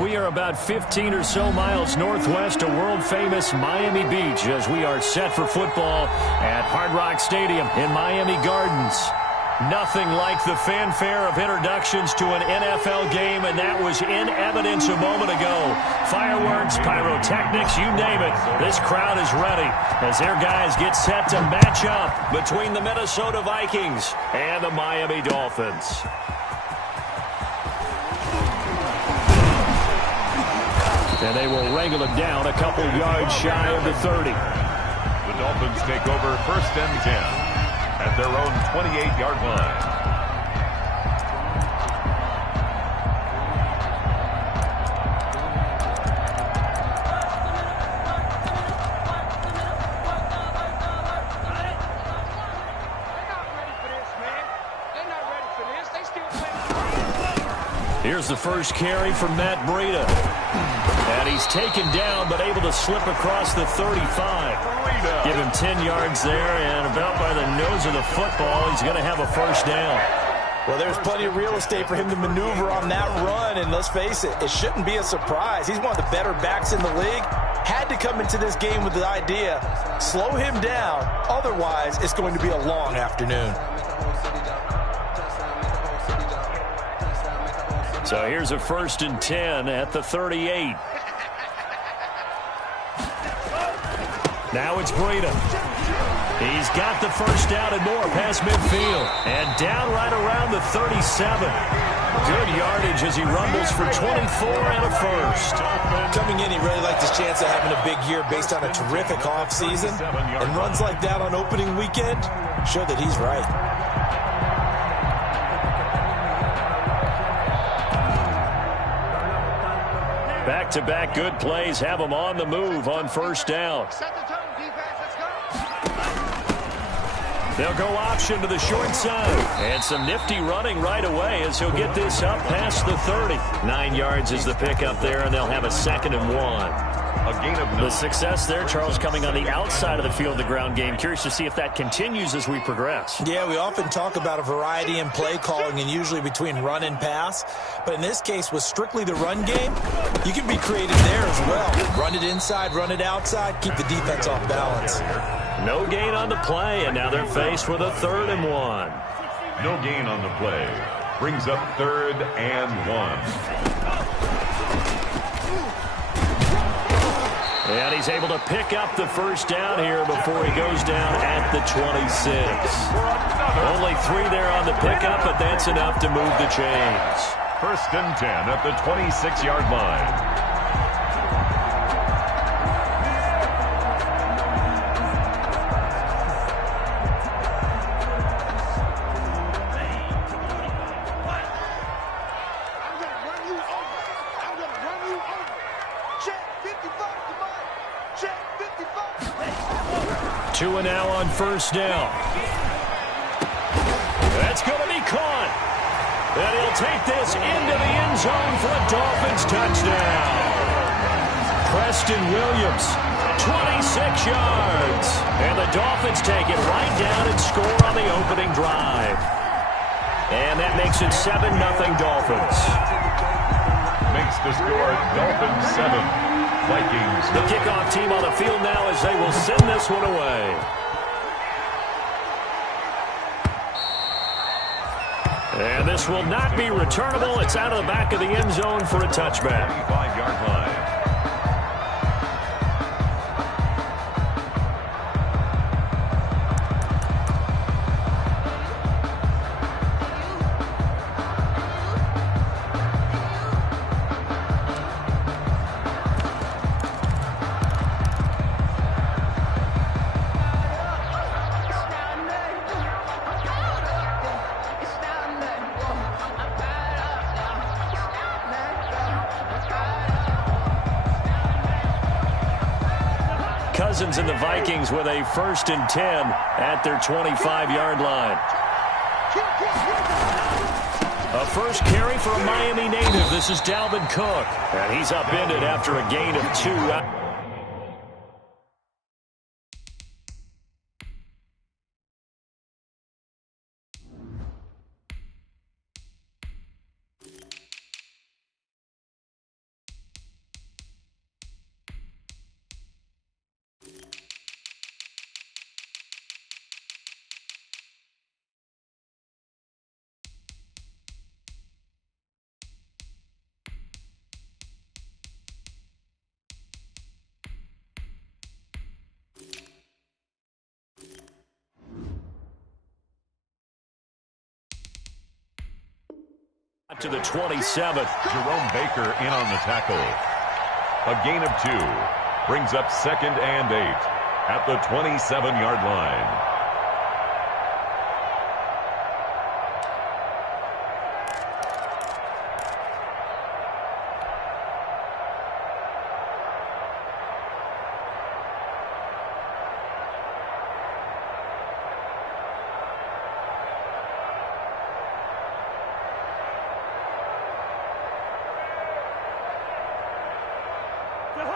We are about 15 or so miles northwest of world-famous Miami Beach as we are set for football at Hard Rock Stadium in Miami Gardens. Nothing like the fanfare of introductions to an NFL game, and that was in evidence a moment ago. Fireworks, pyrotechnics, you name it. This crowd is ready as their guys get set to match up between the Minnesota Vikings and the Miami Dolphins. And they will wrangle him down a couple yards shy of the 30. The Dolphins take over 1st and 10 at their own 28-yard line. Here's the first carry from Matt Breida. And he's taken down, but able to slip across the 35. Give him 10 yards there, and about by the nose of the football, he's going to have a first down. Well, there's plenty of real estate for him to maneuver on that run, and let's face it, it shouldn't be a surprise. He's one of the better backs in the league. Had to come into this game with the idea, slow him down, otherwise it's going to be a long afternoon. So here's a 1st and 10 at the 38. Now it's Breida. He's got the first down and more past midfield. And down right around the 37. Good yardage as he rumbles for 24 and a first. Coming in, he really liked his chance of having a big year based on a terrific offseason. And runs like that on opening weekend show that he's right. Back-to-back good plays have him on the move on first down. They'll go option to the short side. And some nifty running right away as he'll get this up past the 30. 9 yards is the pickup there, and they'll have a 2nd and 1. A gain of 9. The success there, Charles, coming on the outside of the field, the ground game. Curious to see if that continues as we progress. Yeah, we often talk about a variety in play calling and usually between run and pass. But in this case, with strictly the run game, you can be creative there as well. Run it inside, run it outside, keep the defense off balance. No gain on the play, and now they're faced with a 3rd and 1. No gain on the play. Brings up 3rd and 1. And he's able to pick up the first down here before he goes down at the 26. Only 3 there on the pickup, but that's enough to move the chains. 1st and 10 at the 26-yard line. Two and now on first down. That's going to be caught. And he'll take this into the end zone for a Dolphins touchdown. Preston Williams, 26 yards. And the Dolphins take it right down and score on the opening drive. And that makes it 7-0 Dolphins. Makes the score Dolphins 7. Vikings. The kickoff team on the field now as they will send this one away. And this will not be returnable. It's out of the back of the end zone for a touchback. 5-yard line. Cousins and the Vikings with a 1st and 10 at their 25-yard line. A first carry for a Miami native. This is Dalvin Cook. And he's upended after a gain of 2. To the 27. Jerome Baker in on the tackle. A gain of 2. Brings up 2nd and 8 at the 27-yard line.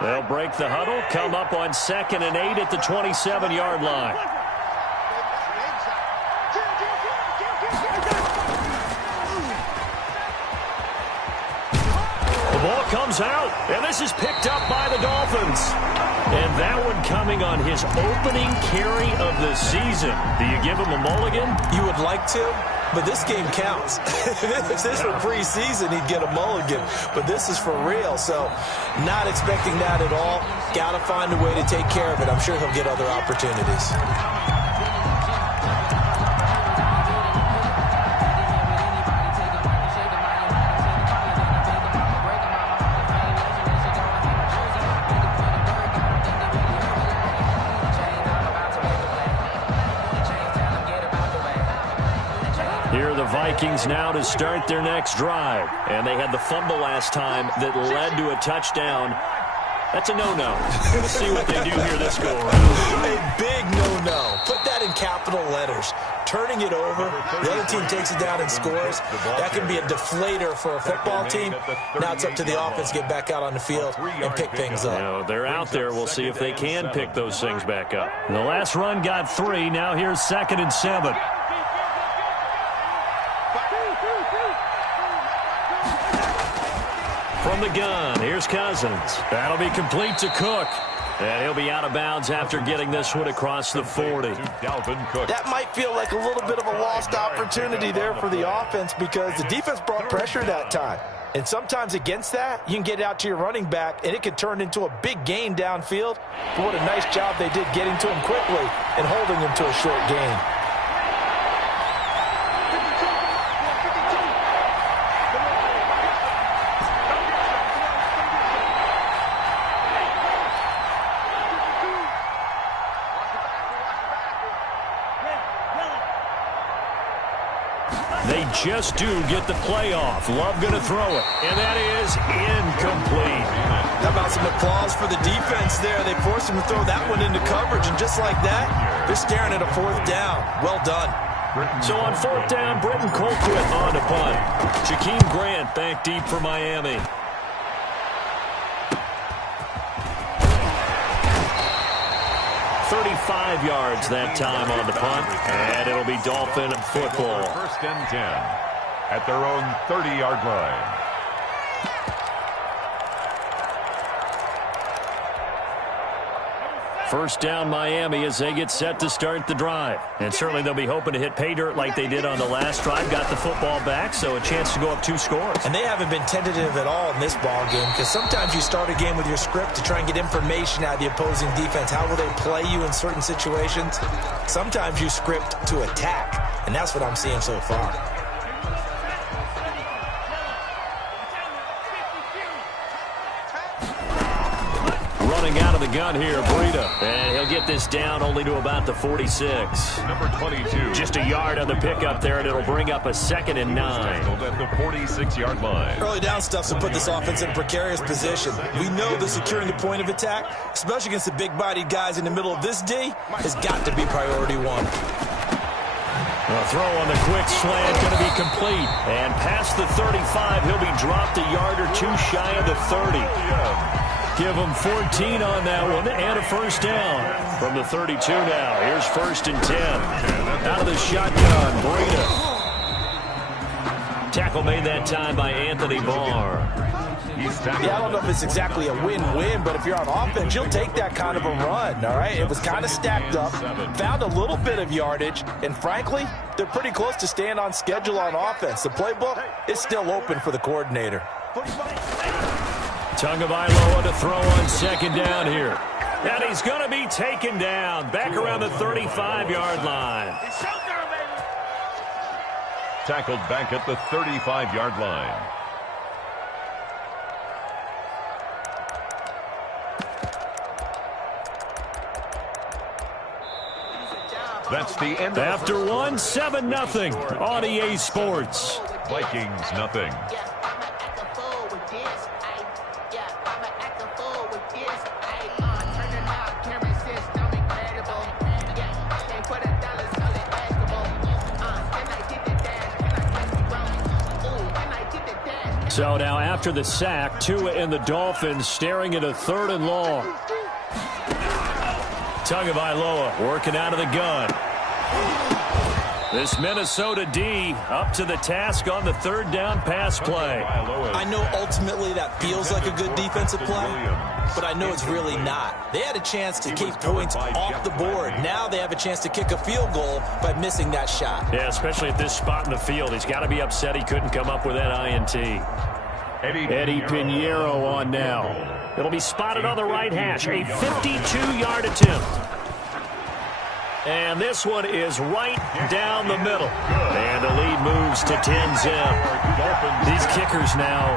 They'll break the huddle, come up on 2nd and 8 at the 27-yard line. The ball comes out, and this is picked up by the Dolphins. And that one coming on his opening carry of the season. Do you give him a mulligan? You would like to, but this game counts. If this were preseason, he'd get a mulligan. But this is for real, so not expecting that at all. Got to find a way to take care of it. I'm sure he'll get other opportunities. Vikings now to start their next drive. And they had the fumble last time that led to a touchdown. That's a no-no. We'll see what they do here this go around. A big no-no. Put that in capital letters. Turning it over, the other team takes it down and scores. That can be a deflator for a football team. Now it's up to the offense to get back out on the field and pick things up. You know, they're out there. We'll see if they can pick those things back up. The last run got 3. Now here's 2nd and 7. From the gun, here's Cousins. That'll be complete to Cook. And he'll be out of bounds after getting this one across the 40. That might feel like a little bit of a lost opportunity there for the offense because the defense brought pressure that time. And sometimes against that, you can get out to your running back, and it could turn into a big gain downfield. But what a nice job they did getting to him quickly and holding him to a short gain. They just do get the playoff. Love going to throw it. And that is incomplete. How about some applause for the defense there? They forced him to throw that one into coverage, and just like that, they're staring at a 4th down. Well done. So on 4th down, Britton Colquitt on to punt. Jakeem Grant back deep for Miami. .35 yards that time on the punt, and it'll be Dolphin football. 1st and 10 at their own 30-yard line. First down Miami as they get set to start the drive. And certainly they'll be hoping to hit pay dirt like they did on the last drive. Got the football back, so a chance to go up 2 scores. And they haven't been tentative at all in this ball game because sometimes you start a game with your script to try and get information out of the opposing defense. How will they play you in certain situations? Sometimes you script to attack, and that's what I'm seeing so far. running out of the gun here, Breida. And he'll get this down only to about the 46. Number 22. Just a yard on the pickup there, and it'll bring up a 2nd and 9. At the 46-yard line. Early down stuff to put this offense in a precarious position. We know that securing the point of attack, especially against the big-bodied guys in the middle of this D, has got to be priority one. A throw on the quick slant going to be complete. And past the 35, he'll be dropped a yard or two shy of the 30. Give him 14 on that one and a first down. From the 32 now, here's 1st and 10. Out of the shotgun, Breida. Tackle made that time by Anthony Barr. Yeah, I don't know if it's exactly a win-win, but if you're on offense, you'll take that kind of a run, all right? It was kind of stacked up, found a little bit of yardage, and frankly, they're pretty close to staying on schedule on offense. The playbook is still open for the coordinator. Tagovailoa to throw on 2nd down here. And he's going to be taken down back around the 35-yard line. Tackled back at the 35-yard line. That's the end. After one, 7-0 on EA Sports. Vikings, nothing. So now after the sack, Tua and the Dolphins staring at a 3rd and long. Tagovailoa working out of the gun. This Minnesota D up to the task on the 3rd down pass play. I know ultimately that feels like a good defensive play, but I know it's really not. They had a chance to keep points off the board. Now they have a chance to kick a field goal by missing that shot. Yeah, especially at this spot in the field. He's got to be upset he couldn't come up with that INT. Eddie Pinheiro on now. It'll be spotted on the right hash. A 52-yard attempt. And this one is right down the middle. And the lead moves to 10-zip. These kickers now,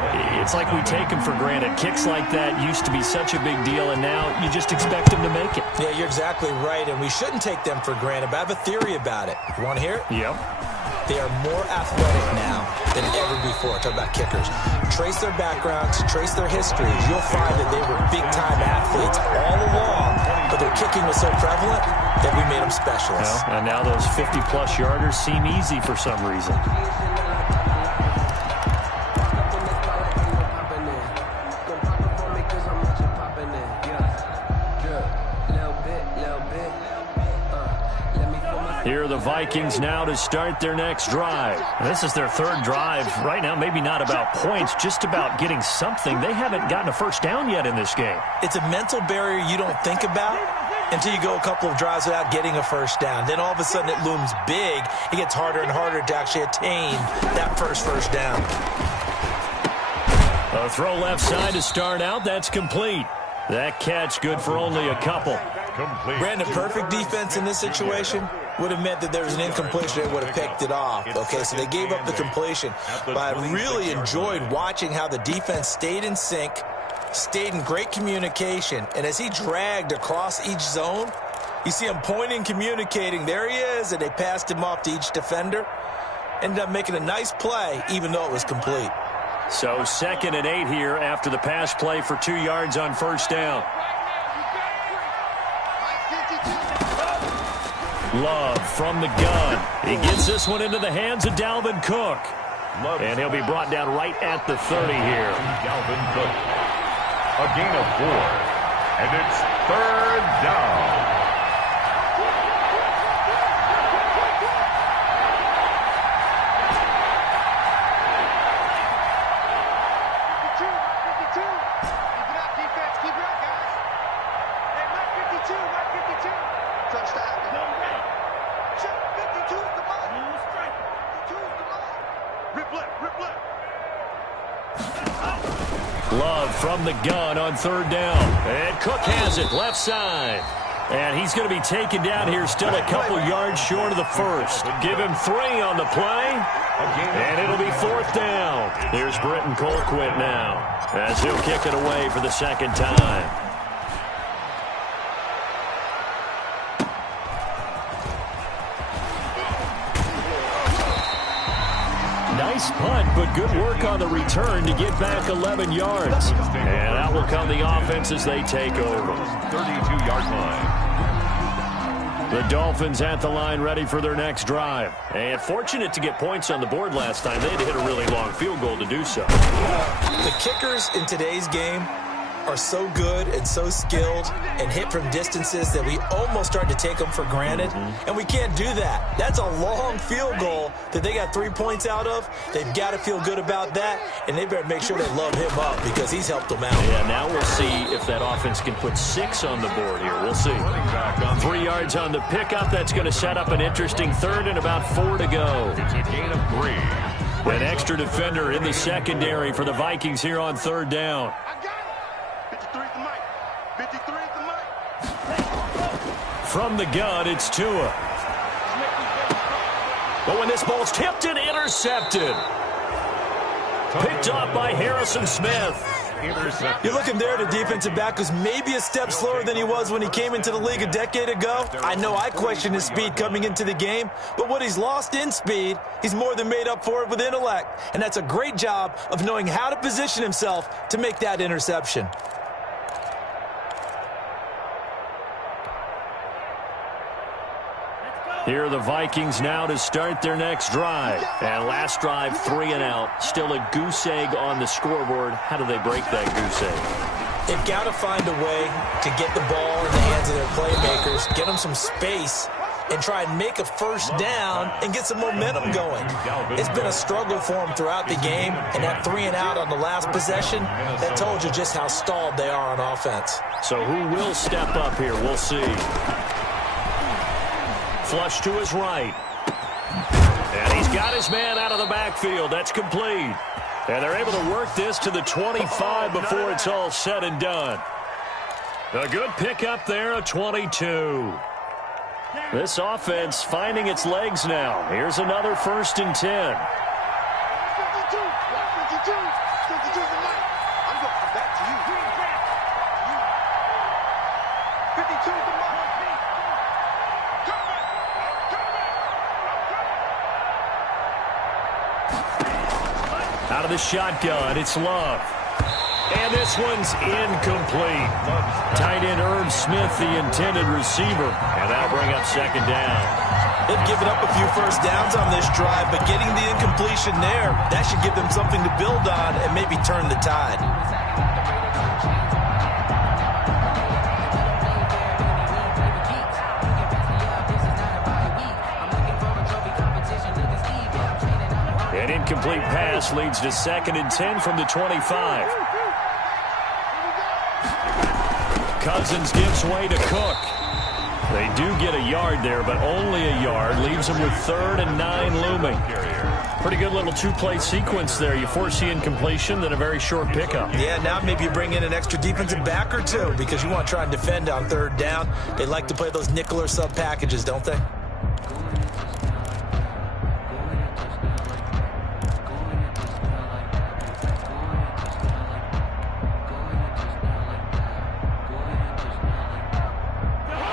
it's like we take them for granted. Kicks like that used to be such a big deal, and now you just expect them to make it. Yeah, you're exactly right, and we shouldn't take them for granted, but I have a theory about it. You want to hear it? Yep. They are more athletic now than ever before. Talk about kickers. Trace their backgrounds, trace their histories. You'll find that they were big-time athletes all along, but their kicking was so prevalent that we made them specialists. Well, and now those 50-plus yarders seem easy for some reason. Here are the Vikings now to start their next drive. This is their 3rd drive. Right now, maybe not about points, just about getting something. They haven't gotten a first down yet in this game. It's a mental barrier you don't think about until you go a couple of drives without getting a first down. Then all of a sudden it looms big. It gets harder and harder to actually attain that first down. A throw left side to start out. That's complete. That catch good for only a couple. Complete. Brandon, perfect defense in this situation would have meant that there was an incompletion. They would have picked it off. Okay, so they gave up the completion. But I really enjoyed watching how the defense stayed in sync, stayed in great communication. And as he dragged across each zone, you see him pointing, communicating. There he is, and they passed him off to each defender. Ended up making a nice play, even though it was complete. So 2nd and 8 here after the pass play for 2 yards on first down. Love from the gun. He gets this one into the hands of Dalvin Cook. And he'll be brought down right at the 30 here. Dalvin Cook. A gain of 4. And it's 3rd down. Love from the gun on 3rd down. And Cook has it left side. And he's going to be taken down here still a couple yards short of the first. Give him 3 on the play. And it'll be 4th down. Here's Britton Colquitt now as he'll kick it away for the 2nd time. Nice punt, but good work on the return to get back 11 yards. And out will come the offense as they take over. 32-yard line. The Dolphins at the line ready for their next drive. And fortunate to get points on the board last time. They had to hit a really long field goal to do so. The kickers in today's game are so good and so skilled and hit from distances that we almost start to take them for granted. And we can't do that. That's a long field goal that they got 3 points out of. They've got to feel good about that, and they better make sure they love him up because he's helped them out. Yeah, now we'll see if that offense can put 6 on the board here. We'll see. 3 yards on the pickup. That's going to set up an interesting third and about 4 to go. It's a gain of 3. An extra defender in the secondary for the Vikings here on third down. From the gun, it's Tua. But when this ball's tipped and intercepted. Picked off by Harrison Smith. You're looking there at a defensive back who's maybe a step slower than he was when he came into the league a decade ago. I know I questioned his speed coming into the game, but what he's lost in speed, he's more than made up for it with intellect. And that's a great job of knowing how to position himself to make that interception. Here are the Vikings now to start their next drive. And last drive, 3 and out. Still a goose egg on the scoreboard. How do they break that goose egg? They've got to find a way to get the ball in the hands of their playmakers, get them some space, and try and make a first down and get some momentum going. It's been a struggle for them throughout the game, and that 3 and out on the last possession, that told you just how stalled they are on offense. So who will step up here? We'll see. Flush to his right. And he's got his man out of the backfield. That's complete. And they're able to work this to the 25 before it's all said and done. A good pickup there, a 22. This offense finding its legs now. Here's another 1st and 10. Out of the shotgun, it's Love. And this one's incomplete. Tight end Irv Smith, the intended receiver. And that'll bring up 2nd down. They've given up a few first downs on this drive, but getting the incompletion there, that should give them something to build on and maybe turn the tide. An incomplete pass leads to 2nd and 10 from the 25. Cousins gives way to Cook. They do get a yard there, but only a yard. Leaves them with 3rd and 9 looming. Pretty good little 2-play sequence there. You force the incompletion, then a very short pickup. Yeah, now maybe you bring in an extra defensive back or two because you want to try and defend on 3rd down. They like to play those nickel or sub packages, don't they?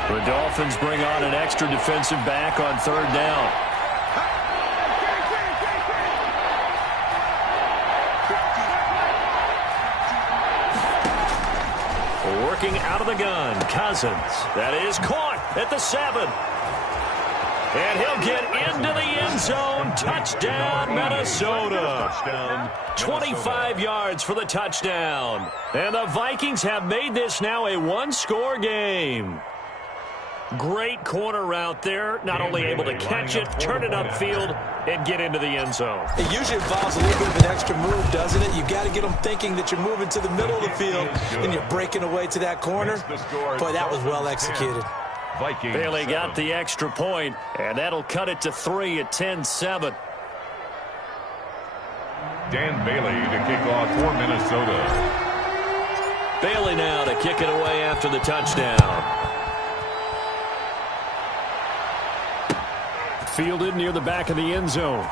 The Dolphins bring on an extra defensive back on 3rd down. Working out of the gun, Cousins. That is caught at the 7. And he'll get into the end zone. Touchdown, Minnesota. Touchdown. 25 yards for the touchdown. And the Vikings have made this now a 1-score game. Great corner route there. Not only able to catch it, turn it upfield, and get into the end zone. It usually involves a little bit of an extra move, doesn't it? You've got to get them thinking that you're moving to the middle of the field and you're breaking away to that corner. Boy, that was well executed. Bailey got the extra point, and that'll cut it to 3 at 10-7. Dan Bailey to kick off for Minnesota. Bailey now to kick it away after the touchdown. Fielded near the back of the end zone.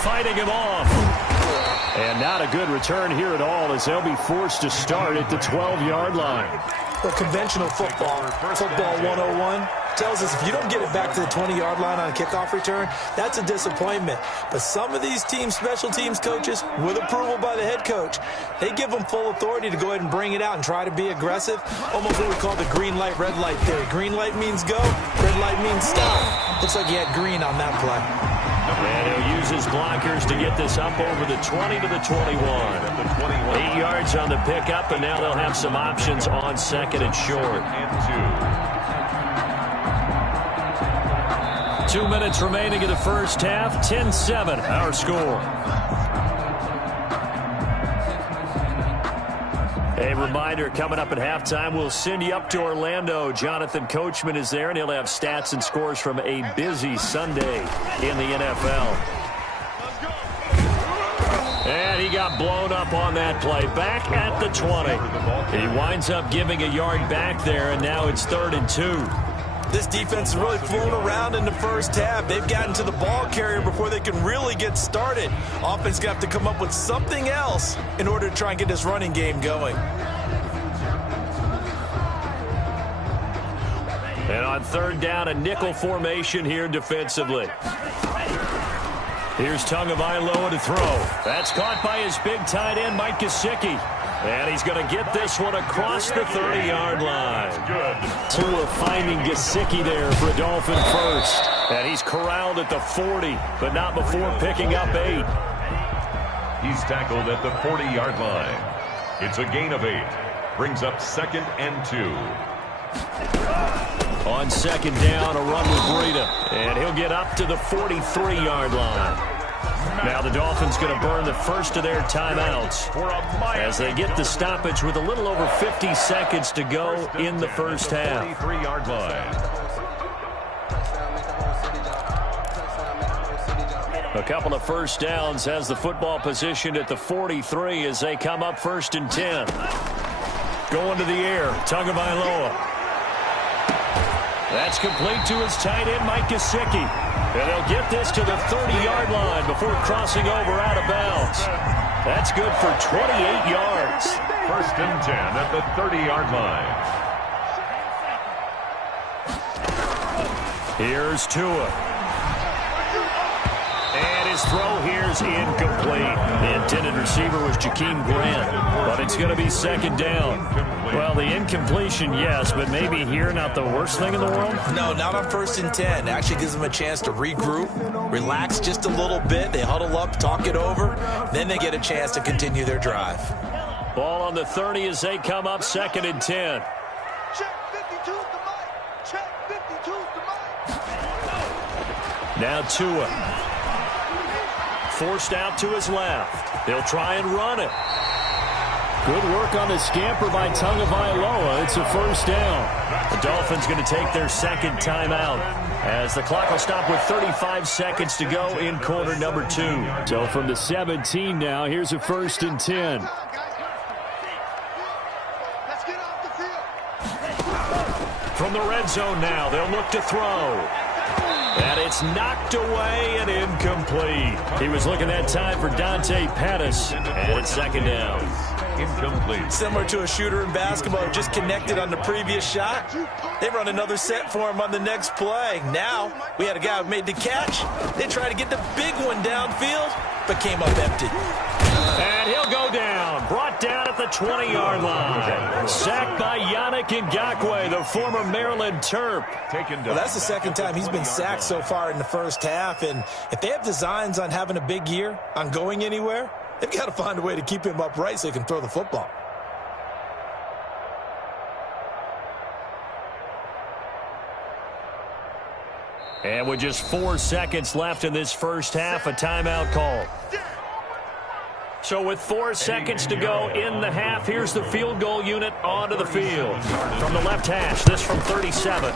Fighting him off. And not a good return here at all as they'll be forced to start at the 12-yard line. Well, conventional football 101, tells us if you don't get it back to the 20-yard line on a kickoff return, that's a disappointment. But some of these special teams coaches, with approval by the head coach, they give them full authority to go ahead and bring it out and try to be aggressive. Almost what we call the green light, red light theory. Green light means go, red light means stop. Looks like he had green on that play. And he'll use his blockers to get this up over the 20 to the 21. 8 yards on the pickup, and now they'll have some options on second and short. 2 minutes remaining in the first half. 10-7, our score. A reminder, coming up at halftime, we'll send you up to Orlando. Jonathan Coachman is there, and he'll have stats and scores from a busy Sunday in the NFL. And he got blown up on that play. Back at the 20. He winds up giving a yard back there, and now it's 3rd and 2. This defense has really flown around in the first half. They've gotten to the ball carrier before they can really get started. Offense going to have to come up with something else in order to try and get this running game going. And on 3rd down, a nickel formation here defensively. Here's Tagovailoa to throw. That's caught by his big tight end, Mike Gesicki. And he's going to get this one across the 30-yard line. Tua finding Gesicki there for a Dolphin first. And he's corralled at the 40, but not before picking up 8. He's tackled at the 40-yard line. It's a gain of 8. Brings up 2nd and 2. On 2nd down, a run with Breida. And he'll get up to the 43-yard line. Now the Dolphins going to burn the first of their timeouts as they get the stoppage with a little over 50 seconds to go in the first half. 43-yard line. A couple of first downs has the football positioned at the 43 as they come up 1st and 10. Going to the air, Tagovailoa. That's complete to his tight end, Mike Gesicki. And they'll get this to the 30-yard line before crossing over out of bounds. That's good for 28 yards. 1st and 10 at the 30-yard line. Here's Tua. And his throw here's incomplete. The intended receiver was Jakeem Grant, but it's going to be 2nd down. Well, the incompletion, yes, but maybe here not the worst thing in the world? No, not on 1st and 10. Actually gives them a chance to regroup, relax just a little bit. They huddle up, talk it over. Then they get a chance to continue their drive. Ball on the 30 as they come up 2nd and 10. Now Tua. Forced out to his left. They'll try and run it. Good work on the scamper by Tagovailoa. It's a 1st down. The Dolphins going to take their 2nd timeout as the clock will stop with 35 seconds to go in quarter number 2. So from the 17 now, here's a 1st and 10. From the red zone now, they'll look to throw. And it's knocked away and incomplete. He was looking that time for Dante Pettis. And it's 2nd down. Incomplete. Similar to a shooter in basketball, just connected on the previous shot. They run another set for him on the next play. Now, we had a guy who made the catch. They tried to get the big one downfield, but came up empty. And he'll go down. Brought down at the 20-yard line. Sacked by Yannick Ngakoue, the former Maryland Terp. Well, that's the 2nd time he's been sacked so far in the first half. And if they have designs on having a big year, on going anywhere, they've got to find a way to keep him upright so he can throw the football. And with just 4 seconds left in this first half, a timeout call. So with 4 seconds to go in the half, here's the field goal unit onto the field. From the left hash, this from 37.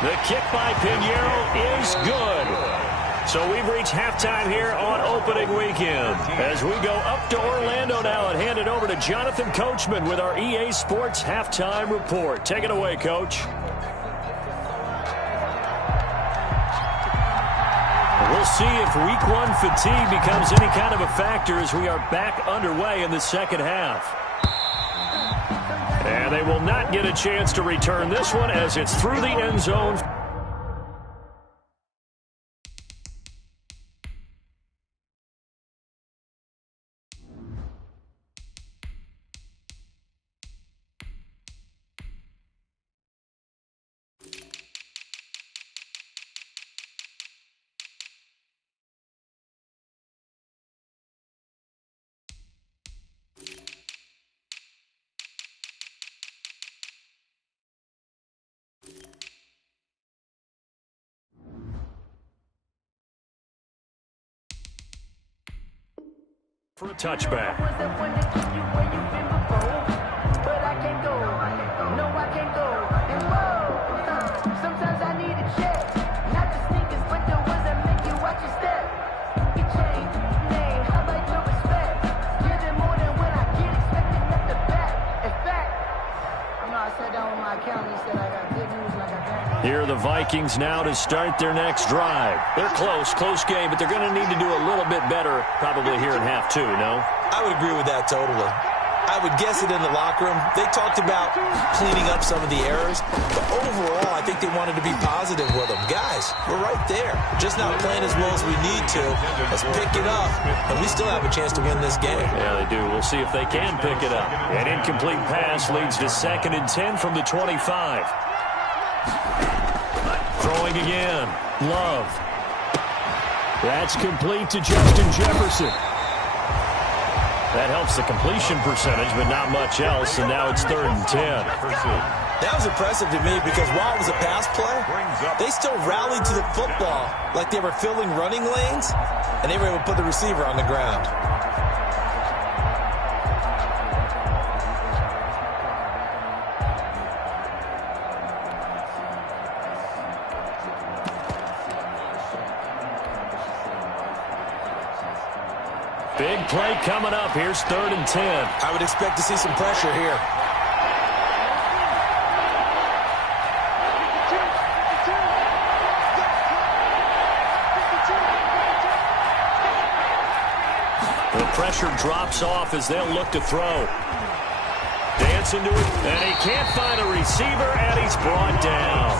The kick by Pinheiro is good. So we've reached halftime here on opening weekend. As we go up to Orlando now and hand it over to Jonathan Coachman with our EA Sports Halftime Report. Take it away, Coach. We'll see if week 1 fatigue becomes any kind of a factor as we are back underway in the second half. And And they will not get a chance to return this one as it's through the end zone. For a touchback. Sometimes I need a check, not the sneakers, but the ones that make you watch your step. You change name, how about your respect? Give them more than when I get expected at the back. In fact, I sat down with my accountant, he said I got good news and I got bad news. Here are the Vikings now to start their next drive. They're close game, but they're going to need to do a little bit better probably here in half two, no? I would agree with that totally. I would guess it in the locker room. They talked about cleaning up some of the errors, but overall, I think they wanted to be positive with them. Guys, we're right there. Just not playing as well as we need to. Let's pick it up, and we still have a chance to win this game. Yeah, they do. We'll see if they can pick it up. An incomplete pass leads to 2nd and 10 from the 25. Throwing again. Love. That's complete to Justin Jefferson. That helps the completion percentage, but not much else, and now it's 3rd and 10. That was impressive to me because while it was a pass play, they still rallied to the football like they were filling running lanes, and they were able to put the receiver on the ground. Big play coming up. Here's 3rd and 10. I would expect to see some pressure here. The pressure drops off as they'll look to throw. Dance into it, and he can't find a receiver, and he's brought down.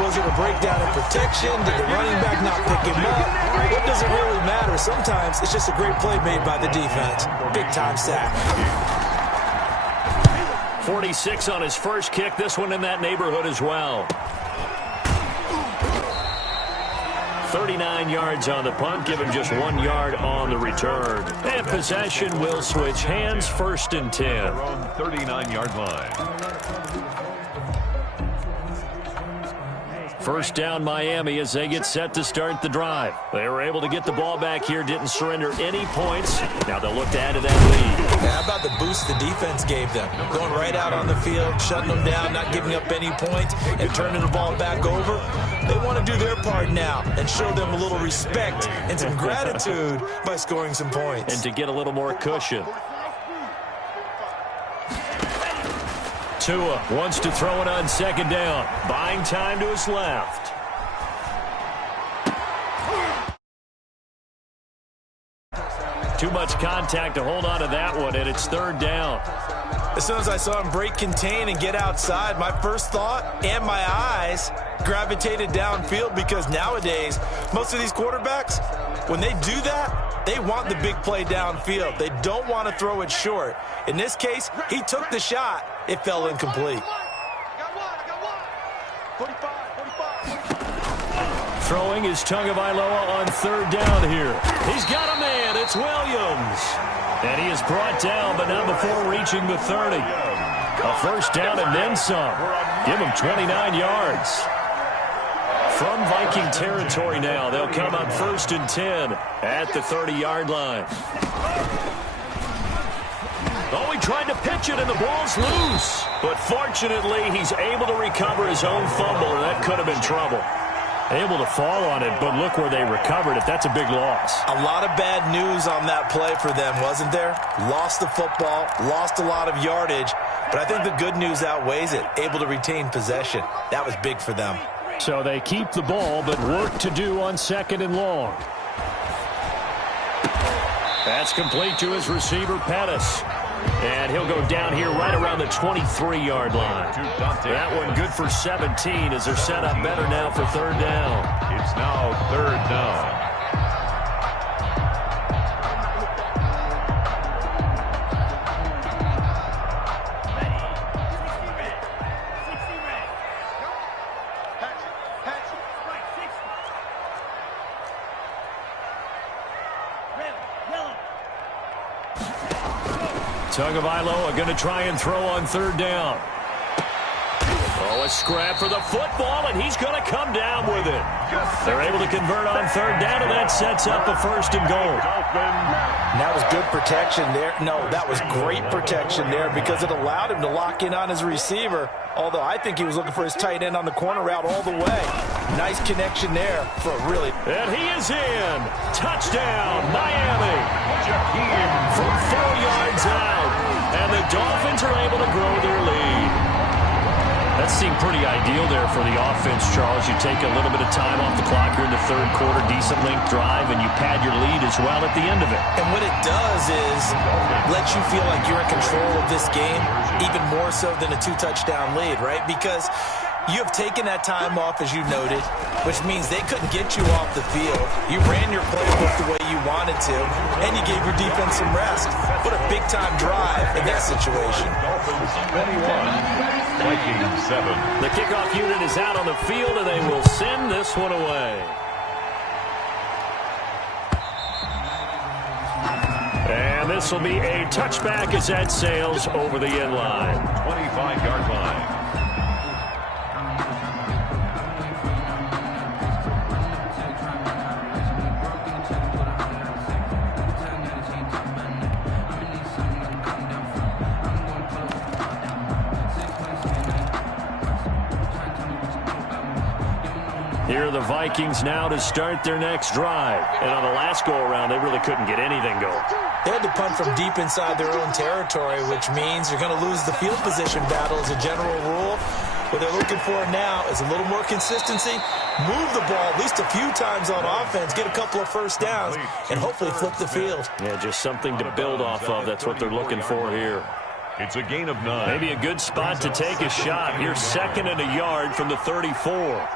Was it a breakdown in protection? Did the running back not pick him up? What does it really matter? Sometimes it's just a great play made by the defense. Big-time sack. 46 on his first kick. This one in that neighborhood as well. 39 yards on the punt. Give him just 1 yard on the return. And possession will switch hands. 1st and 10. Their own 39-yard line. First down Miami as they get set to start the drive. They were able to get the ball back here, didn't surrender any points. Now they'll look to add to that lead. How about the boost the defense gave them? Going right out on the field, shutting them down, not giving up any points, and turning the ball back over. They want to do their part now and show them a little respect and some gratitude by scoring some points. And to get a little more cushion. Tua wants to throw it on 2nd down. Buying time to his left. Too much contact to hold on to that one, and it's 3rd down. As soon as I saw him break contain and get outside, my first thought and my eyes gravitated downfield because nowadays, most of these quarterbacks, when they do that, they want the big play downfield. They don't want to throw it short. In this case, he took the shot. It fell incomplete. Throwing is Tagovailoa on 3rd down here. He's got a man. It's Williams. And he is brought down, but not before reaching the 30. A first down and then some. Give him 29 yards. From Viking territory now, they'll come up 1st and 10 at the 30-yard line. Oh, he tried to pitch it, and the ball's loose. But fortunately, he's able to recover his own fumble, or that could have been trouble. Able to fall on it, but look where they recovered it. That's a big loss. A lot of bad news on that play for them, wasn't there? Lost the football, lost a lot of yardage, but I think the good news outweighs it. Able to retain possession. That was big for them. So they keep the ball, but work to do on 2nd and long. That's complete to his receiver, Pettis. And he'll go down here right around the 23-yard line. That one good for 17 as they're set up better now for third down. It's now third down. Tagovailoa going to try and throw on third down. Oh, a scrap for the football, and he's going to come down with it. They're able to convert on third down, and that sets up a first and goal. And that was good protection there. No, that was great protection there because it allowed him to lock in on his receiver, although I think he was looking for his tight end on the corner route all the way. Nice connection there for a really... And he is in. Touchdown, Miami. From 4 yards out. And the Dolphins are able to grow their lead. That seemed pretty ideal there for the offense, Charles. You take a little bit of time off the clock here in the third quarter, decent length drive, and you pad your lead as well at the end of it. And what it does is let you feel like you're in control of this game, even more so than a 2-touchdown lead, right? Because you have taken that time off, as you noted, which means they couldn't get you off the field. You ran your playbook the way you wanted to, and you gave your defense some rest. What a big-time drive in that situation. Dolphins 21, Vikings 7. The kickoff unit is out on the field, and they will send this one away. And this will be a touchback as that sails over the end line. 25-yard line. Here are the Vikings now to start their next drive. And on the last go-around, they really couldn't get anything going. They had to punt from deep inside their own territory, which means you're going to lose the field position battle as a general rule. What they're looking for now is a little more consistency, move the ball at least a few times on offense, get a couple of first downs, and hopefully flip the field. Yeah, just something to build off of. That's what they're looking for here. It's a gain of 9. Maybe a good spot to take a shot. Here's 2nd and a yard from the 34.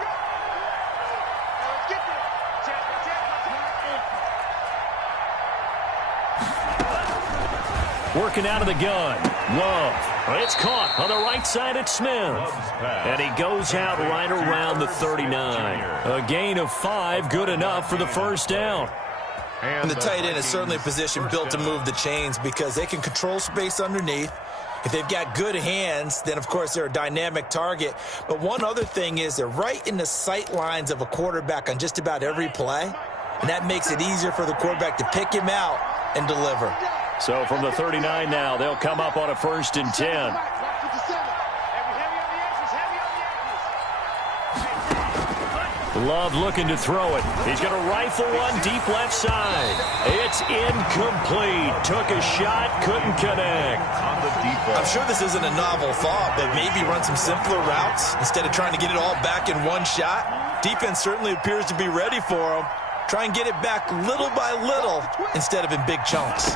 Working out of the gun. Love. It's caught on the right side at Smith. And he goes out right around the 39. A gain of 5, good enough for the first down. And the tight end is certainly a position built to move the chains because they can control space underneath. If they've got good hands, then, of course, they're a dynamic target. But one other thing is they're right in the sight lines of a quarterback on just about every play. And that makes it easier for the quarterback to pick him out and deliver. So from the 39 now, they'll come up on a 1st and 10. Love looking to throw it. He's going to rifle one deep left side. It's incomplete. Took a shot, couldn't connect. I'm sure this isn't a novel thought, but maybe run some simpler routes instead of trying to get it all back in one shot. Defense certainly appears to be ready for him. Try and get it back little by little instead of in big chunks.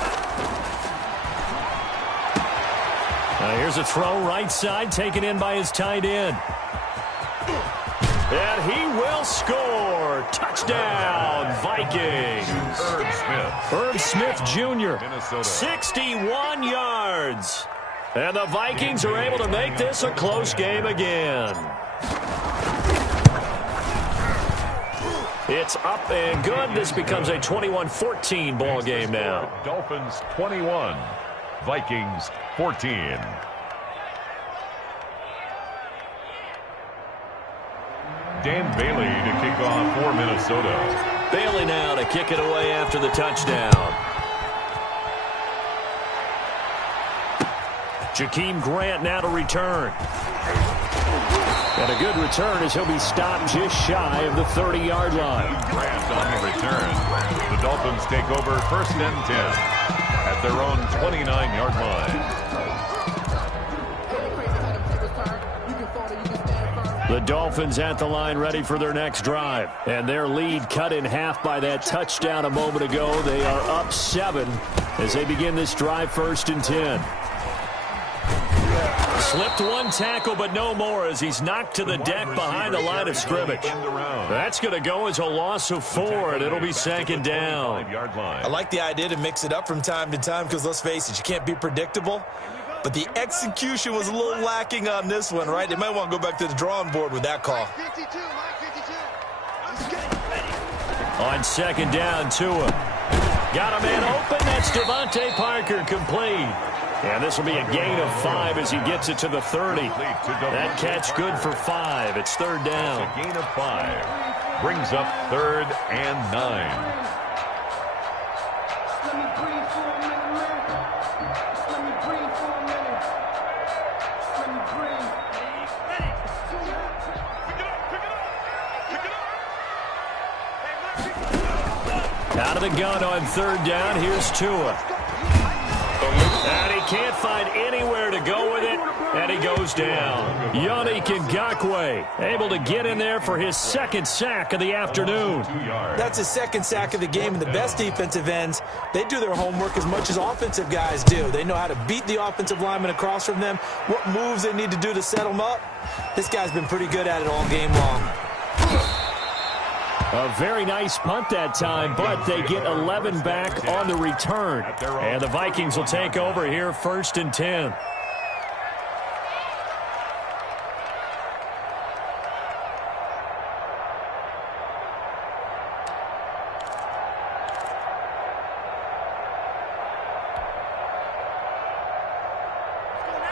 Here's a throw right side taken in by his tight end. And he will score. Touchdown, Vikings. Herb Smith Jr., 61 yards. And the Vikings are able to make this a close game again. It's up and good. This becomes a 21-14 ball game now. Dolphins 21, Vikings 14. Dan Bailey to kick off for Minnesota. Bailey now to kick it away after the touchdown. Jakeem Grant now to return. And a good return as he'll be stopped just shy of the 30-yard line. Grant on the return. The Dolphins take over 1st and 10 at their own 29-yard line. The Dolphins at the line ready for their next drive. And their lead cut in half by that touchdown a moment ago. They are up 7. as they begin this drive, 1st and 10. Slipped one tackle, but no more as he's knocked to the deck behind the line of scrimmage. That's going to go as a loss of 4, and it'll be 2nd down. I like the idea to mix it up from time to time because, let's face it, you can't be predictable. But the execution was a little lacking on this one, right? They might want to go back to the drawing board with that call. On 2nd down, Tua. Got a man open. That's Devontae Parker, complete. And this will be a gain of 5 as he gets it to the 30. That catch good for 5. It's 3rd down. A gain of 5 brings up 3rd and 9. Out of the gun on 3rd down. Here's Tua. And he can't find anywhere to go with it, and he goes down. Yannick Ngakoue able to get in there for his 2nd sack of the afternoon. That's his 2nd sack of the game, and the best defensive ends, they do their homework as much as offensive guys do. They know how to beat the offensive lineman across from them, what moves they need to do to set them up. This guy's been pretty good at it all game long. A very nice punt that time, but they get 11 back on the return. And the Vikings will take over here, 1st and 10.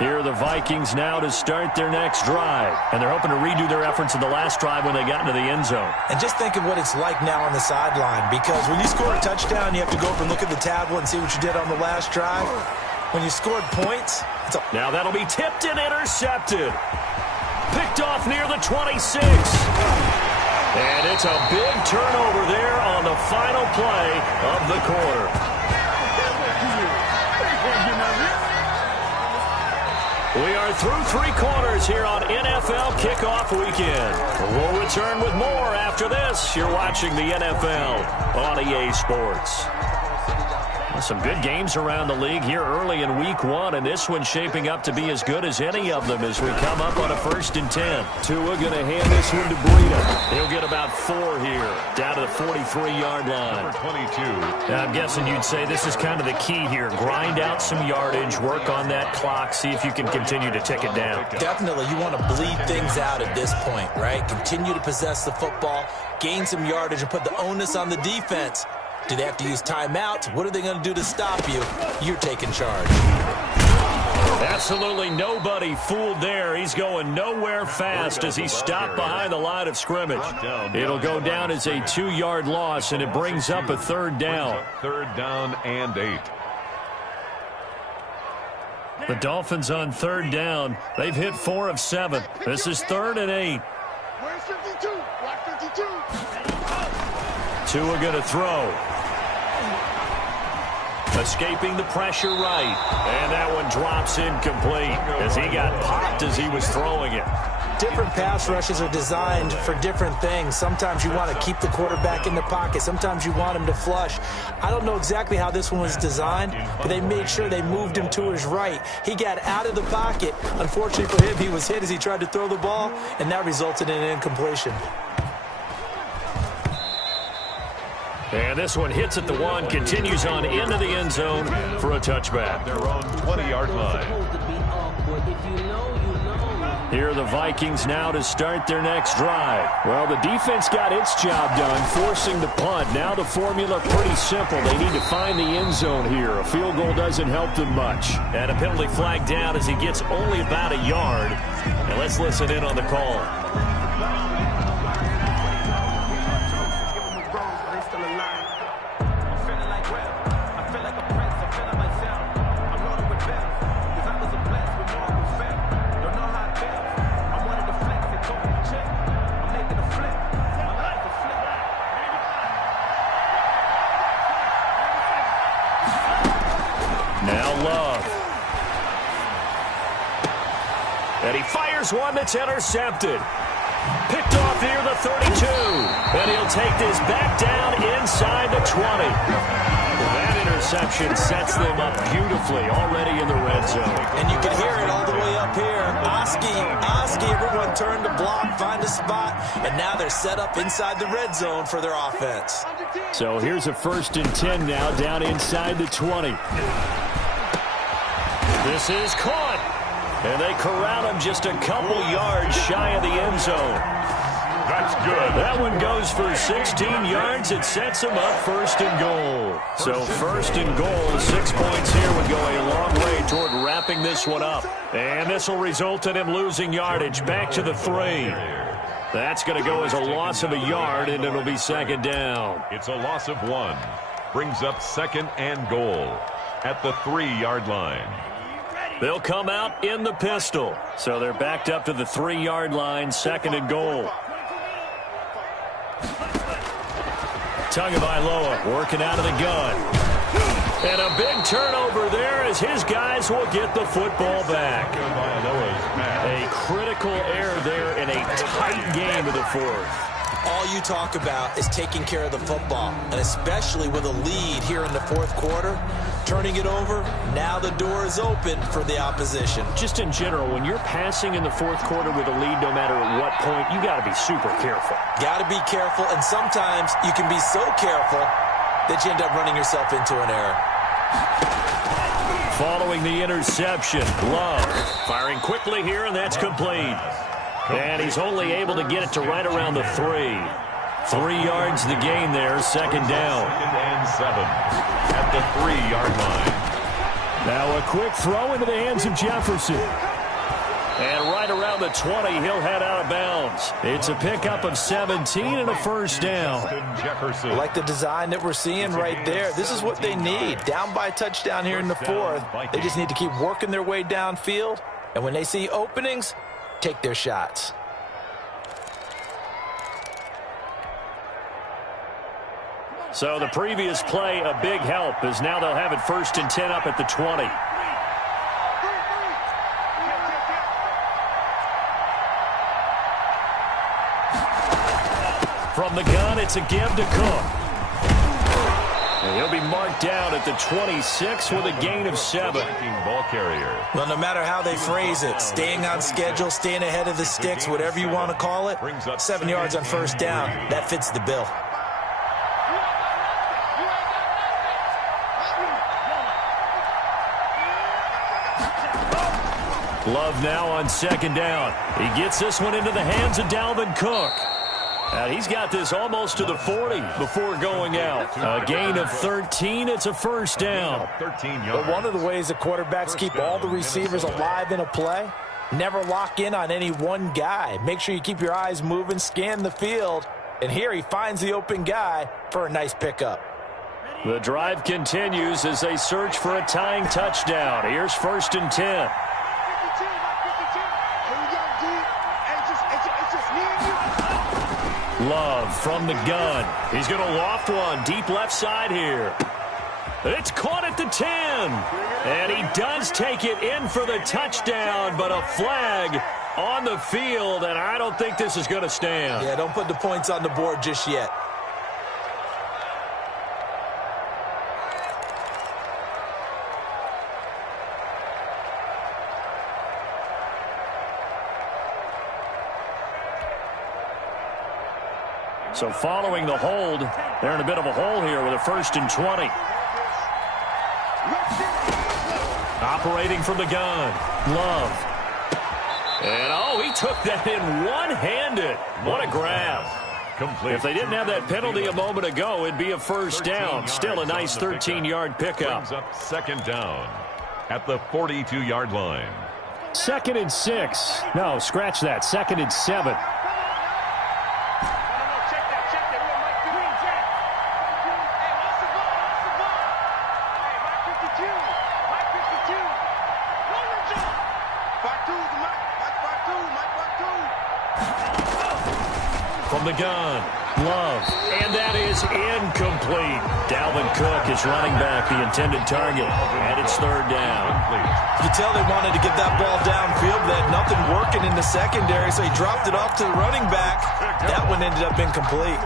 Here are the Vikings now to start their next drive. And they're hoping to redo their efforts in the last drive when they got into the end zone. And just think of what it's like now on the sideline, because when you score a touchdown, you have to go up and look at the tablet and see what you did on the last drive. When you scored points, now that'll be tipped and intercepted. Picked off near the 26. And it's a big turnover there on the final play of the quarter. We are through 3 quarters here on NFL Kickoff Weekend. We'll return with more after this. You're watching the NFL on EA Sports. Some good games around the league here early in Week 1, and this one's shaping up to be as good as any of them as we come up on a 1st and 10. Tua going to hand this one to Breida. He'll get about 4 here, down to the 43-yard line. Number 22. Now, I'm guessing you'd say this is kind of the key here. Grind out some yardage, work on that clock, see if you can continue to tick it down. Definitely, you want to bleed things out at this point, right? Continue to possess the football, gain some yardage, and put the onus on the defense. Do they have to use timeouts? What are they going to do to stop you? You're taking charge. Absolutely nobody fooled there. He's going nowhere fast as he's stopped behind the line of scrimmage. It'll go down as a 2-yard loss, and it brings up a 3rd down. 3rd down and 8. The Dolphins on 3rd down. They've hit 4 of 7. This is 3rd and 8. Where's 52? Black 52. Tua going to throw. Escaping the pressure right. And that one drops incomplete as he got popped as he was throwing it. Different pass rushes are designed for different things. Sometimes you want to keep the quarterback in the pocket. Sometimes you want him to flush. I don't know exactly how this one was designed, but they made sure they moved him to his right. He got out of the pocket. Unfortunately for him, he was hit as he tried to throw the ball, and that resulted in an incompletion. And this one hits at the 1, continues on into the end zone for a touchback. Their own 20-yard line. Here are the Vikings now to start their next drive. Well, the defense got its job done, forcing the punt. Now the formula pretty simple. They need to find the end zone here. A field goal doesn't help them much. And a penalty flag down as he gets only about a yard. And let's listen in on the call. And he fires one that's intercepted. Picked off near the 32. And he'll take this back down inside the 20. That reception sets them up beautifully already in the red zone. And you can hear it all the way up here. Oski, everyone turned to block, find a spot, and now they're set up inside the red zone for their offense. So here's a 1st and 10 now down inside the 20. This is caught. And they corral him just a couple yards shy of the end zone. That's good. That one goes for 16 yards. It sets him up 1st and goal. So 1st and goal, 6 points here would go a long way toward wrapping this one up. And this will result in him losing yardage back to the 3. That's going to go as a loss of a yard, and it'll be 2nd down. It's a loss of 1. Brings up 2nd and goal at the 3-yard line. They'll come out in the pistol. So they're backed up to the 3-yard line, 2nd and goal. Tagovailoa working out of the gun. And a big turnover there as his guys will get the football back. A critical error there in a tight game of the 4th. All you talk about is taking care of the football, and especially with a lead here in the 4th quarter, turning it over, now the door is open for the opposition. Just in general, when you're passing in the 4th quarter with a lead, no matter at what point, you got to be super careful. Got to be careful, and sometimes you can be so careful that you end up running yourself into an error. Following the interception, Love firing quickly here, and that's complete. And he's only able to get it to right around the 3. 3 yards the gain there, 2nd down. 2nd and 7 at the 3-yard line. Now a quick throw into the hands of Jefferson. And right around the 20, he'll head out of bounds. It's a pickup of 17 and a 1st down. Jefferson. I like the design that we're seeing right there. This is what they need. Down by a touchdown here in the 4th. They just need to keep working their way downfield. And when they see openings, take their shots. So the previous play, a big help, as now they'll have it 1st and 10 up at the 20. From the gun, it's a give to Cook. And he'll be marked down at the 26 with a gain of 7. Ball carrier. Well, no matter how they phrase it, staying on schedule, staying ahead of the sticks, whatever you want to call it, 7 yards on 1st down, that fits the bill. Love now on 2nd down. He gets this one into the hands of Dalvin Cook. He's got this almost to the 40 before going out. A gain of 13. It's a 1st down. 13 yards. But one of the ways the quarterbacks keep all the receivers alive in a play, never lock in on any one guy. Make sure you keep your eyes moving, scan the field. And here he finds the open guy for a nice pickup. The drive continues as they search for a tying touchdown. Here's 1st and 10. Love from the gun. He's going to loft one deep left side here. It's caught at the 10. And he does take it in for the touchdown, but a flag on the field, and I don't think this is going to stand. Yeah, don't put the points on the board just yet. So following the hold, they're in a bit of a hole here with a 1st and 20. Operating from the gun, Love. And, oh, he took that in one-handed. What a grab. Complete. If they didn't have that penalty a moment ago, it'd be a 1st down. Still a nice 13-yard pickup. Brings up 2nd down at the 42-yard line. 2nd and 6. No, scratch that. 2nd and 7. From the gun, Love, and that is incomplete. Dalvin Cook is running back the intended target, and it's 3rd down. You can tell they wanted to get that ball downfield, but they had nothing working in the secondary, so he dropped it off to the running back. That one ended up incomplete.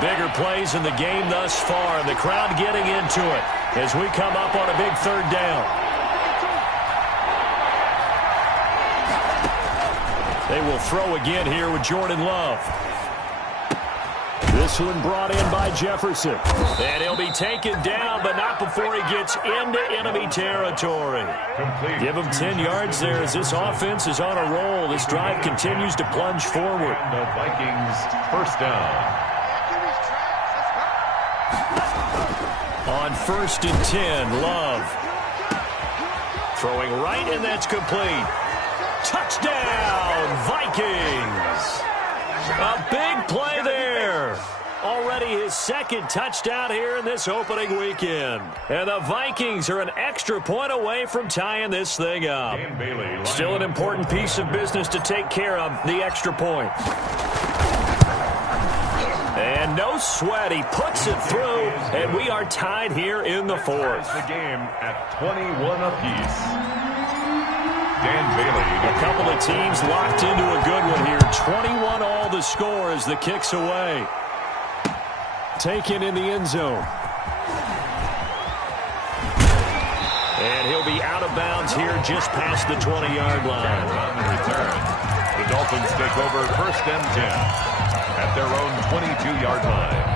bigger plays in the game thus far. The crowd getting into it as we come up on a big third down. They will throw again here with Jordan Love. This one brought in by Jefferson. And he'll be taken down, but not before he gets into enemy territory. Complete. Give him 10 yards there as this offense is on a roll. This drive continues to plunge forward. And the Vikings first down. On 1st and 10, Love. Throwing right, and that's complete. Touchdown, Vikings! A big play there. Already his second touchdown here in this opening weekend. And the Vikings are an extra point away from tying this thing up. Still an important piece of business to take care of, the extra point. And no sweat, he puts it through, and we are tied here in the fourth. The game at 21 apiece. Dan Bailey. A couple of teams locked into a good one here. 21 all the score as the kick's away. Taken in the end zone. And he'll be out of bounds here just past the 20-yard line. On the return, the Dolphins take over 1st and 10 at their own 22-yard line.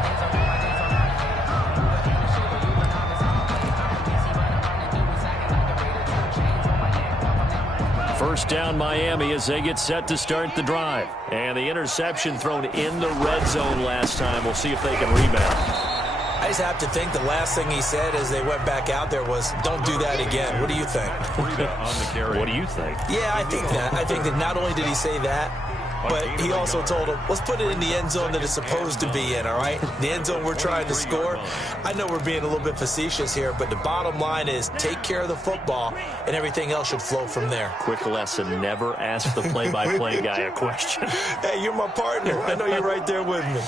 First down Miami as they get set to start the drive. And the interception thrown in the red zone last time. We'll see if they can rebound. I just have to think the last thing he said as they went back out there was, don't do that again. What do you think? What do you think? Yeah, I think that. I think that not only did he say that, but he also told him, let's put it in the end zone that it's supposed to be in, all right? The end zone we're trying to score. I know we're being a little bit facetious here, but the bottom line is take care of the football, and everything else should flow from there. Quick lesson, never ask the play-by-play guy a question. Hey, you're my partner. I know you're right there with me.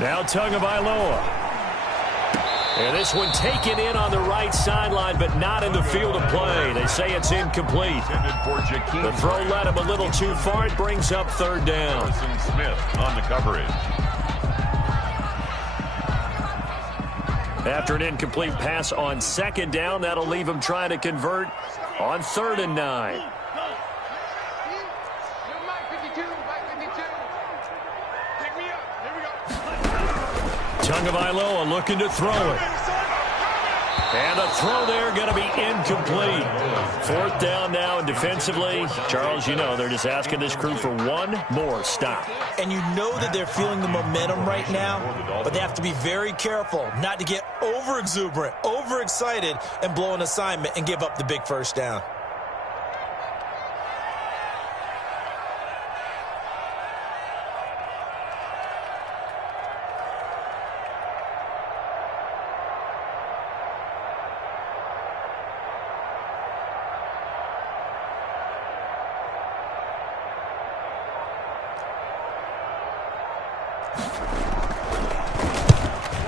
Now Tagovailoa. And this one taken in on the right sideline, but not in the field of play. They say it's incomplete. The throw led him a little too far. It brings up 3rd down. Smith on the coverage. After an incomplete pass on 2nd down, that'll leave him trying to convert on 3rd and 9. Tagovailoa looking to throw it. And the throw there going to be incomplete. 4th down now, and defensively, Charles, you know, they're just asking this crew for one more stop. And you know that they're feeling the momentum right now, but they have to be very careful not to get over-exuberant, over-excited, and blow an assignment and give up the big first down.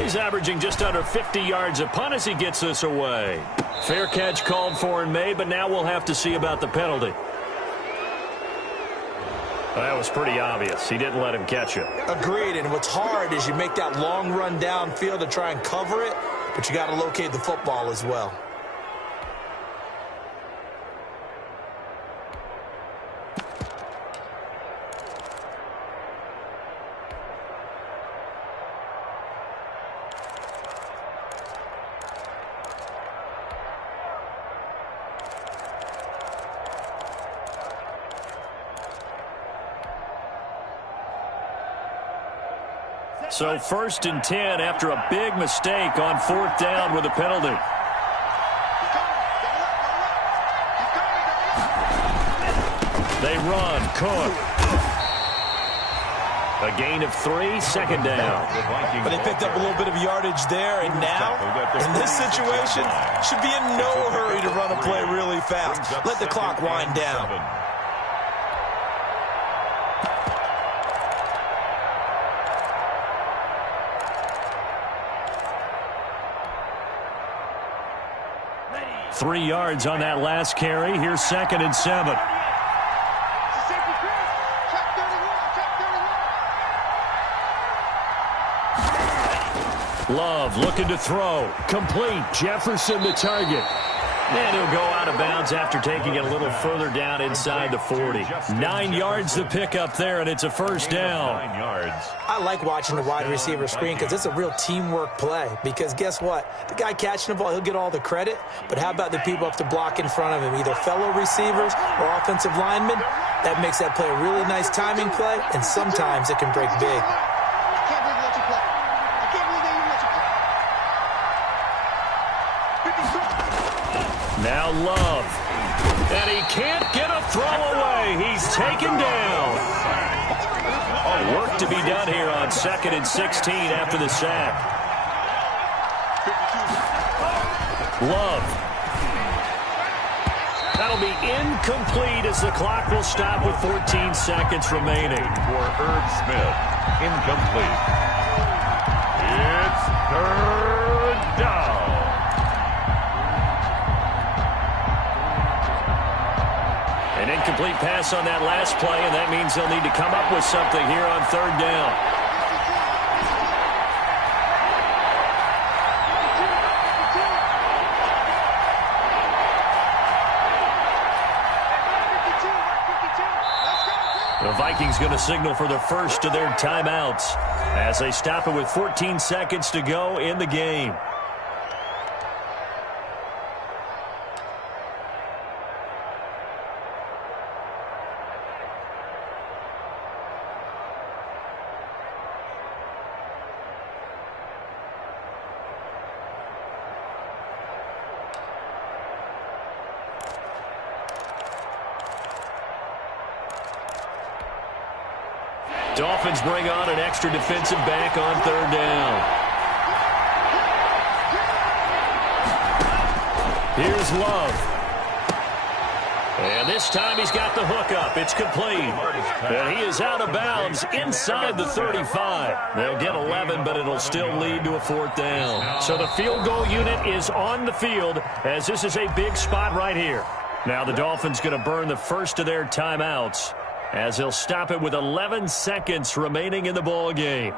He's averaging just under 50 yards a punt as he gets this away. Fair catch called for and made, but now we'll have to see about the penalty. Well, that was pretty obvious. He didn't let him catch it. Agreed, and what's hard is you make that long run downfield to try and cover it, but you got to locate the football as well. So 1st and 10 after a big mistake on 4th down with a penalty. They run. Cook. A gain of 3, 2nd down. But they picked up a little bit of yardage there, and now, in this situation, should be in no hurry to run a play really fast. Let the clock wind down. Three yards on that last carry. Here's 2nd and 7. Love looking to throw. Complete. Jefferson the target. And he'll go out of bounds after taking it a little further down inside the 40. 9 yards to pick up there, and it's a first down. 9 yards. I like watching the wide receiver screen because it's a real teamwork play. Because guess what? The guy catching the ball, he'll get all the credit. But how about the people up to block in front of him, either fellow receivers or offensive linemen? That makes that play a really nice timing play, and sometimes it can break big. Now Love. And he can't get a throw away. He's taken down. Work to be done here on 2nd and 16 after the sack. Love. That'll be incomplete as the clock will stop with 14 seconds remaining. For Herb Smith, incomplete. It's 3rd down. An incomplete pass on that last play, and that means they'll need to come up with something here on 3rd down. The Vikings going to signal for the first of their timeouts as they stop it with 14 seconds to go in the game. Dolphins bring on an extra defensive back on 3rd down. Here's Love. And this time he's got the hook up. It's complete. And he is out of bounds inside the 35. They'll get 11, but it'll still lead to a 4th down. So the field goal unit is on the field as this is a big spot right here. Now the Dolphins going to burn the first of their timeouts as he'll stop it with 11 seconds remaining in the ball game.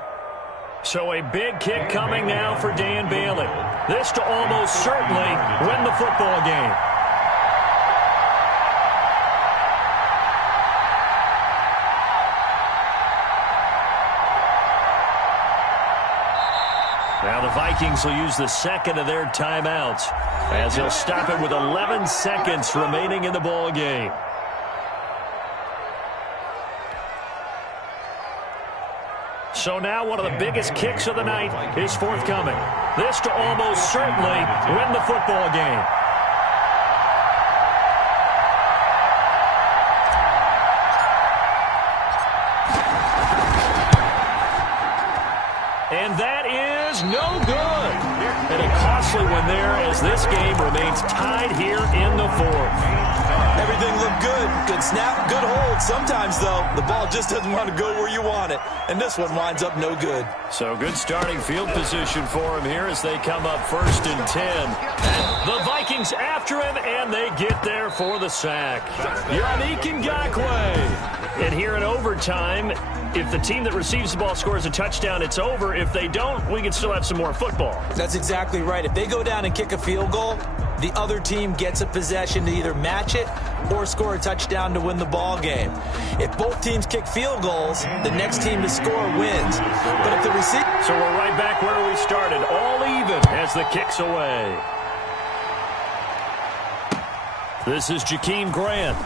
So a big kick coming now for Dan Bailey. This to almost certainly win the football game. Now the Vikings will use the second of their timeouts as he'll stop it with 11 seconds remaining in the ball game. So now one of the biggest kicks of the night is forthcoming. This to almost certainly win the football game. And that is no good. And a costly one there as this game remains tied here in the 4th. Everything looked good. Good snap, good hold. Sometimes, though, the ball just doesn't want to go where you want it. And this one winds up no good. So good starting field position for him here as they come up 1st and 10. The Vikings after him, and they get there for the sack. Yannick Ngakoue. And here in overtime, if the team that receives the ball scores a touchdown, it's over. If they don't, we can still have some more football. That's exactly right. If they go down and kick a field goal, the other team gets a possession to either match it or score a touchdown to win the ball game. If both teams kick field goals, the next team to score wins. But if the receiver... So we're right back where we started, all even as the kick's away. This is Jakeem Grant.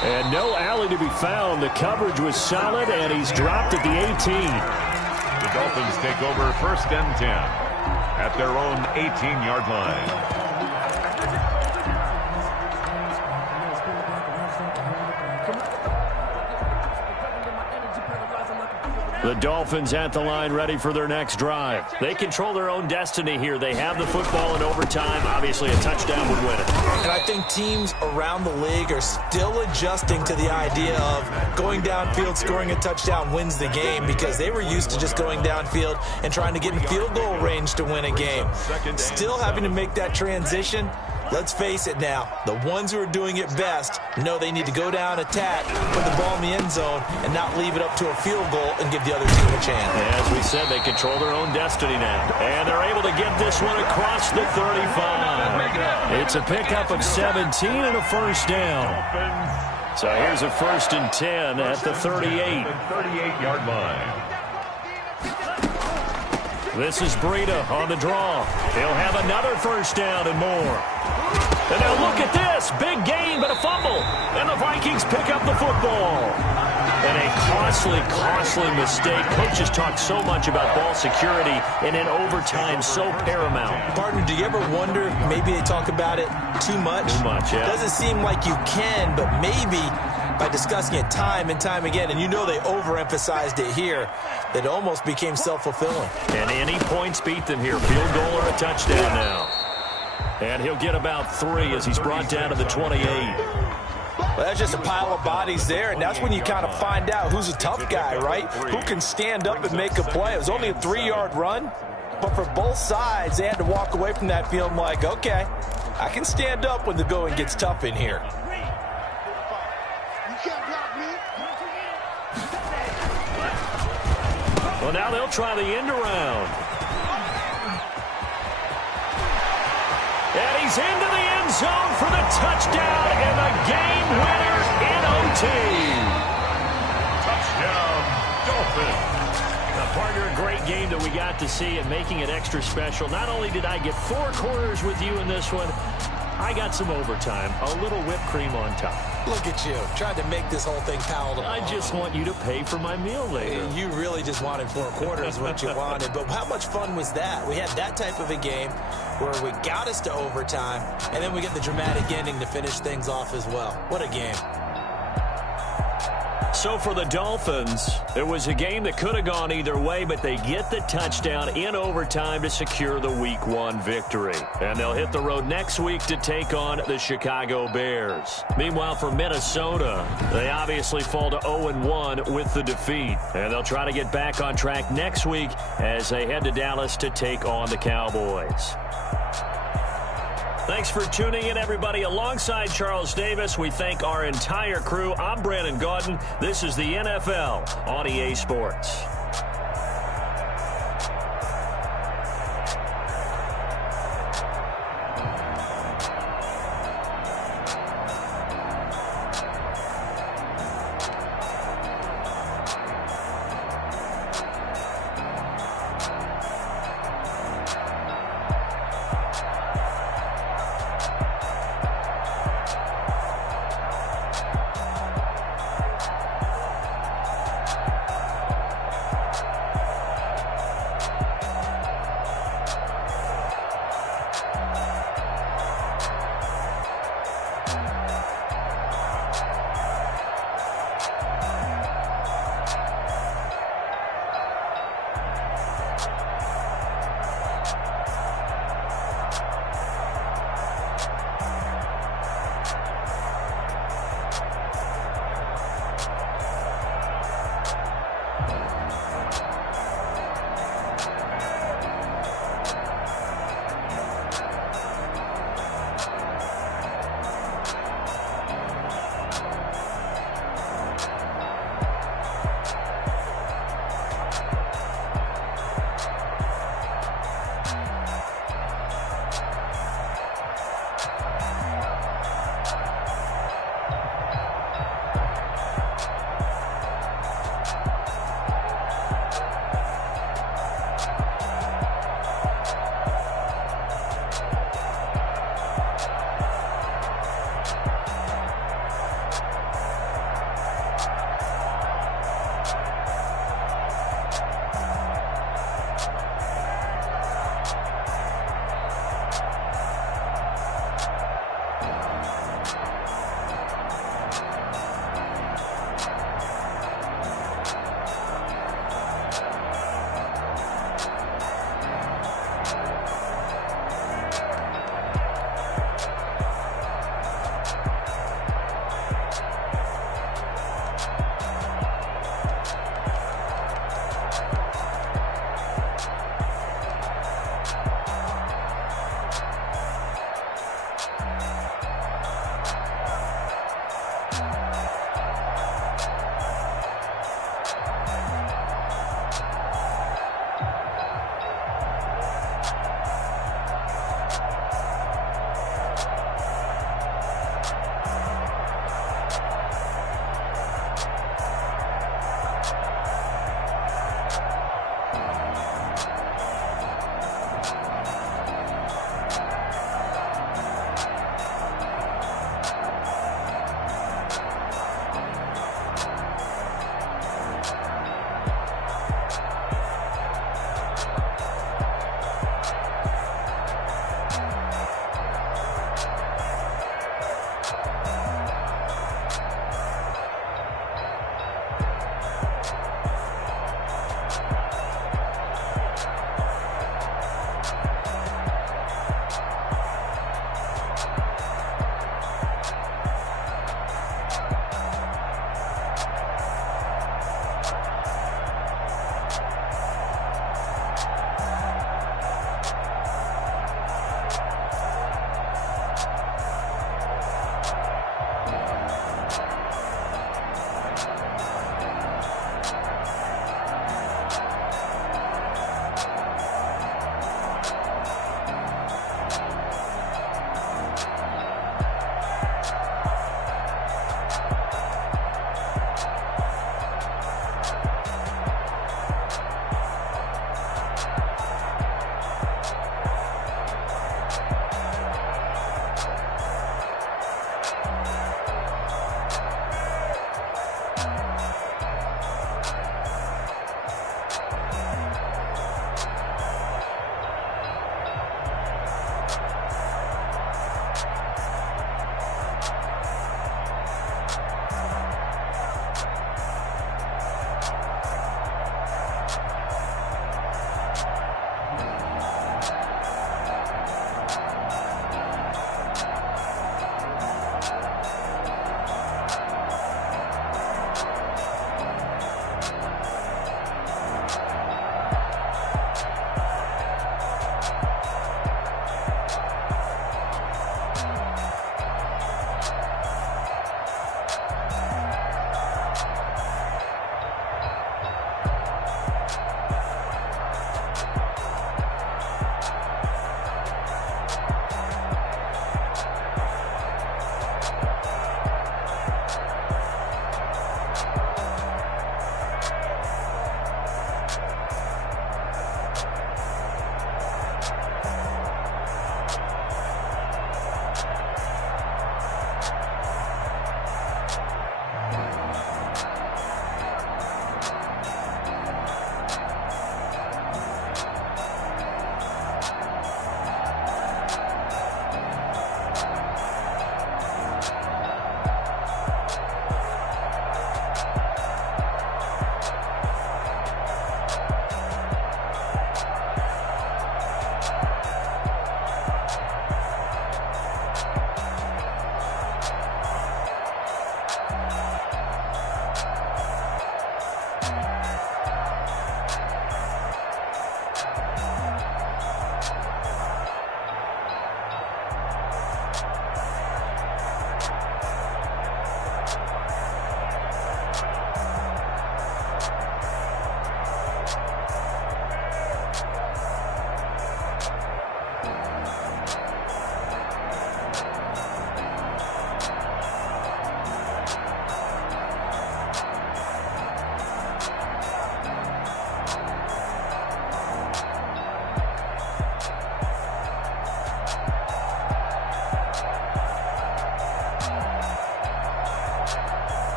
And no alley to be found. The coverage was solid, and he's dropped at the 18. The Dolphins take over 1st and 10 at their own 18-yard line. The Dolphins at the line ready for their next drive. They control their own destiny here. They have the football in overtime. Obviously, a touchdown would win it. And I think teams around the league are still adjusting to the idea of going downfield, scoring a touchdown wins the game, because they were used to just going downfield and trying to get in field goal range to win a game. Still having to make that transition. Let's face it now, the ones who are doing it best know they need to go down, attack, put the ball in the end zone, and not leave it up to a field goal and give the other team a chance. As we said, they control their own destiny now. And they're able to get this one across the 35. It's a pickup of 17 and a first down. So here's a 1st and 10 at the 38. 38-yard line. This is Breida on the draw. He'll have another first down and more. And now look at this. Big gain, but a fumble. And the Vikings pick up the football. And a costly mistake. Coaches talk so much about ball security, and in overtime, so paramount. Partner, do you ever wonder, maybe they talk about it too much? Too much, yeah. It doesn't seem like you can, but maybe by discussing it time and time again, and you know they overemphasized it here, that it almost became self-fulfilling. And any points beat them here. Field goal or a touchdown now. And he'll get about 3 as he's brought down to the 28. Well, that's just a pile of bodies there, and that's when you kind of find out who's a tough guy, right? Who can stand up and make a play. It was only a 3-yard run, but for both sides, they had to walk away from that feeling like, okay, I can stand up when the going gets tough in here. You can't block me. Well, now they'll try the end around. And he's into the end zone for the touchdown and the game winner in OT. Touchdown, Dolphins. Now, partner, a great game that we got to see and making it extra special. Not only did I get 4 quarters with you in this one, I got some overtime, a little whipped cream on top. Look at you, trying to make this whole thing palatable. I just want you to pay for my meal later. You really just wanted 4 quarters what you wanted, but how much fun was that? We had that type of a game where we got us to overtime, and then we get the dramatic ending to finish things off as well. What a game. So for the Dolphins, it was a game that could have gone either way, but they get the touchdown in overtime to secure the Week 1 victory. And they'll hit the road next week to take on the Chicago Bears. Meanwhile, for Minnesota, they obviously fall to 0-1 with the defeat. And they'll try to get back on track next week as they head to Dallas to take on the Cowboys. Thanks for tuning in, everybody. Alongside Charles Davis, we thank our entire crew. I'm Brandon Gaudin. This is the NFL on EA Sports.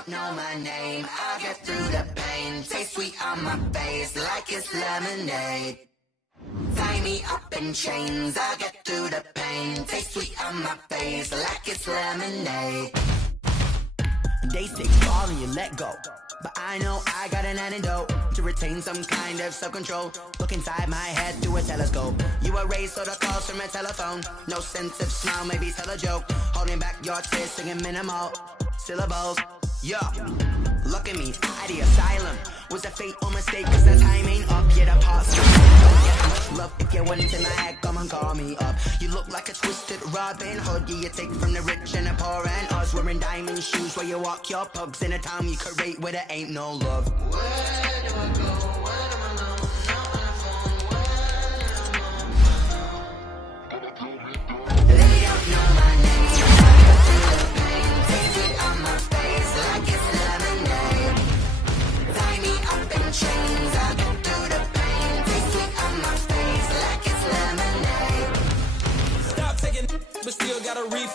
don't know my name, I'll get through the pain. Taste sweet on my face like it's lemonade. Tie me up in chains, I'll get through the pain. Taste sweet on my face like it's lemonade. They say fall and you let go, but I know I got an antidote to retain some kind of self-control. Look inside my head through a telescope. You erase all the calls from a telephone. No sense of smile, maybe tell a joke. Holding back your tears, singing minimal syllables. Yeah, look at me, at the asylum. Was a fate or mistake, cause the time ain't up yet. A pause. Don't get much love if you want in my head, come and call me up. You look like a twisted Robin Hood. Yeah, you take from the rich and the poor and us. Wearing diamond shoes where you walk your pugs in a town you create where there ain't no love. Where do I go? Where am I alone? Not on the phone. They don't know my name. I go through the pain. Taste it on my face like it's lemonade. Tie me up in chains. I go through the pain. Taste it on my face like it's lemonade. Stop taking, but still got a reef.